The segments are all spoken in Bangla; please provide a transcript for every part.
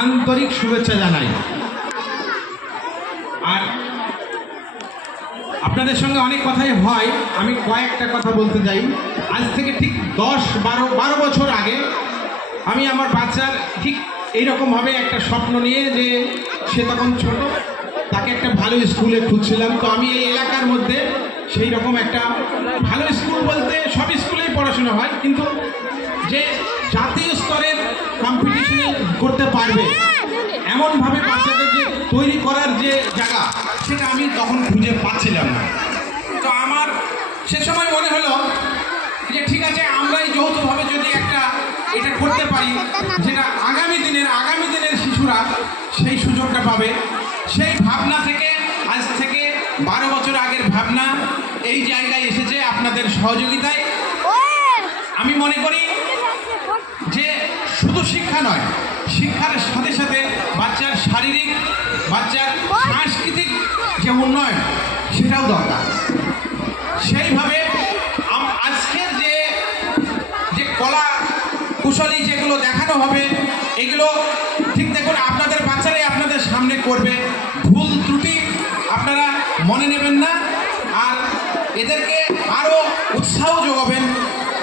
আন্তরিক শুভেচ্ছা জানাই। আর আপনাদের সঙ্গে অনেক কথাই হয়, আমি কয়েকটা কথা বলতে চাই। আজ থেকে ঠিক 10-12 বছর আগে আমি আমার বাচ্চার ঠিক এইরকমভাবে একটা স্বপ্ন নিয়ে, যে সে তখন ছোট, তাকে একটা ভালো স্কুলে খুঁজছিলাম। তো আমি এই এলাকার মধ্যে সেই রকম একটা ভালো স্কুল বলতে সব স্কুলেই পড়াশোনা হয়, কিন্তু যে জাতীয় স্তরের কম্পিটিশনে করতে পারবে এমনভাবে বাচ্চাদের যে তৈরি করার যে জায়গা, সেটা আমি তখন খুঁজে পাচ্ছিলাম না। তো আমার সে সময় মনে হলো যে ঠিক আছে, আমরাই যৌথভাবে যদি একটা এটা করতে পারি, যেটা আগামী দিনের শিশুরা সেই সুযোগটা পাবে। সেই ভাবনা থেকে আজ থেকে 12 বছর আগের ভাবনা এই জায়গায় এসেছে আপনাদের সহযোগিতায়। আমি মনে করি যে শুধু শিক্ষা নয়, শিক্ষার সাথে সাথে বাচ্চার শারীরিক, বাচ্চার সাংস্কৃতিক যে উন্নয়ন, সেটাও দরকার। সেইভাবে আজকের যে কলা কুশলী যেগুলো দেখানো হবে, এগুলো ঠিক দেখুন, আপনাদের বাচ্চারাই আপনাদের সামনে করবে। ভুল ত্রুটি আপনারা মনে নেবেন না, আর এদেরকে আরও উৎসাহ যোগাবেন।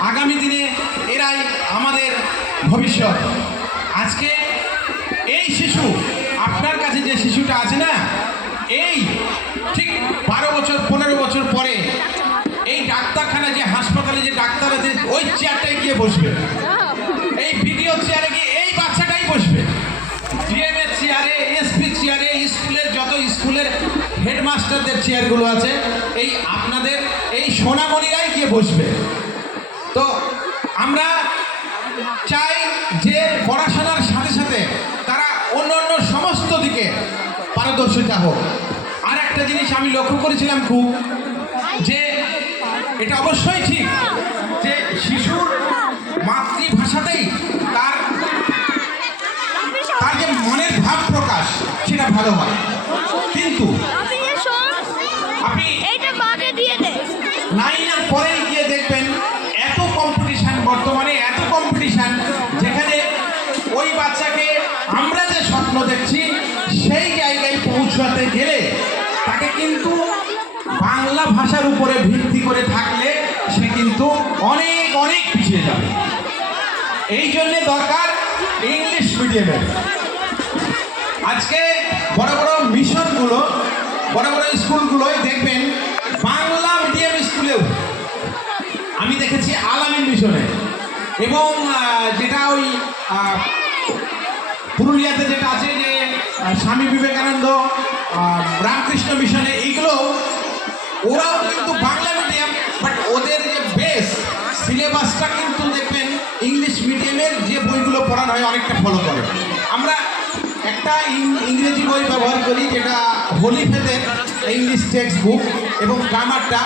আগামী দিনে এরাই আমাদের ভবিষ্যৎ। আজকে এই শিশু, আপনার কাছে যে শিশুটা আছে না, এই ঠিক 12 বছর 15 বছর পরে এই ডাক্তারখানা, যে হাসপাতালে যে ডাক্তার আছে, ওই চেয়ারটায় গিয়ে বসবে, এই ভিডিও চেয়ারে গিয়ে এই বাচ্চাটাই বসবে, ডিএমএর চেয়ারে, এসপি চেয়ারে, স্কুলের হেডমাস্টারদের চেয়ারগুলো আছে, এই আপনাদের এই সোনামণিরাই গিয়ে বসবে। তো আমরা চাই যে পড়াশোনার সাথে সাথে তারা অন্য সমস্ত দিকে পারদর্শিতা হোক। আর একটা জিনিস আমি লক্ষ্য করেছিলাম খুব, যে এটা অবশ্যই ঠিক যে শিশুর মাতৃভাষাতেই তার যে মনের ভাব প্রকাশ, সেটা ভালো হয়। কিন্তু আপনি 9-এর পরেই গিয়ে দেখবেন এত কম্পিটিশান, বর্তমানে এত কম্পিটিশান, যেখানে ওই বাচ্চাকে আমরা যে স্বপ্ন দেখছি সেই জায়গায় পৌঁছাতে গেলে তাকে কিন্তু বাংলা ভাষার উপরে ভিত্তি করে থাকলে সে কিন্তু অনেক পিছিয়ে যাবে। এই জন্যে দরকার ইংলিশ মিডিয়ামের। আজকে বড় বড় মিশনগুলো, বড় বড় স্কুলগুলোই দেখবেন বাংলা মিডিয়াম স্কুলেও আমি দেখেছি, আলামিন মিশনে, এবং যেটা ওই পুরুলিয়াতে যেটা আছে, যে স্বামী বিবেকানন্দ রামকৃষ্ণ মিশনে, এইগুলো ওরাও কিন্তু বাংলা মিডিয়াম, বাট ওদের যে বেস সিলেবাসটা কিন্তু দেখবেন ইংলিশ মিডিয়ামের যে বইগুলো পড়ানো হয় অনেকটা ফলো করে। আমরা একটা ইংরেজি বই ব্যবহার করি, যেটা হোলি ফেথের ইংলিশ টেক্সট বুক এবং গ্রামারটা।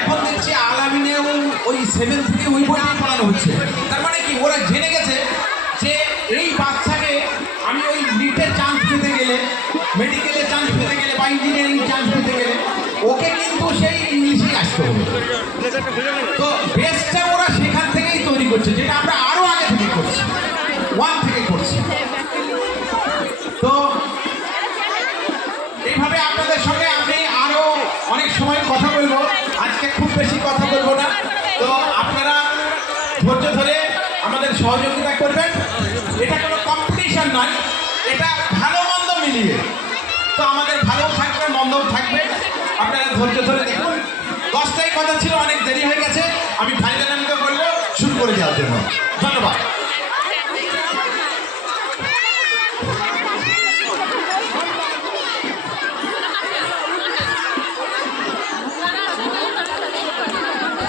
এখন দেখছি আলামিনেও ওই 7 থেকে ওই বইটাই পড়ানো হচ্ছে। তার মানে কি, ওরা জেনে গেছে যে এই বাচ্চাকে আমি ওই নিটের চান্স পেতে গেলে, মেডিকেলের চান্স পেতে গেলে, বা ইঞ্জিনিয়ারিং চান্স পেতে গেলে ওকে কিন্তু সেই ইংলিশেই আসতে হবে। তো বেসটা ওরা সেখান থেকেই তৈরি করছে, যেটা আমরা আরও আগে থেকে করছি, 1 থেকে করছি। তো এইভাবে আপনাদের সঙ্গে আমি আরও অনেক সময় কথা বলবো, আজকে খুব বেশি কথা বলবো না। তো আপনারা ধৈর্য ধরে আমাদের সহযোগিতা করবেন। এটা কোনো কম্পিটিশন নয়, এটা ভালো মন্দ মিলিয়ে। তো আমাদের ভালোও থাকবে, মন্দও থাকবে, আপনারা ধৈর্য ধরে দেখুন। 10টাই কথা ছিল, অনেক দেরি হয়ে গেছে। আমি ফাইনাল বলবো শুরু করে দেওয়ার জন্য। ধন্যবাদ।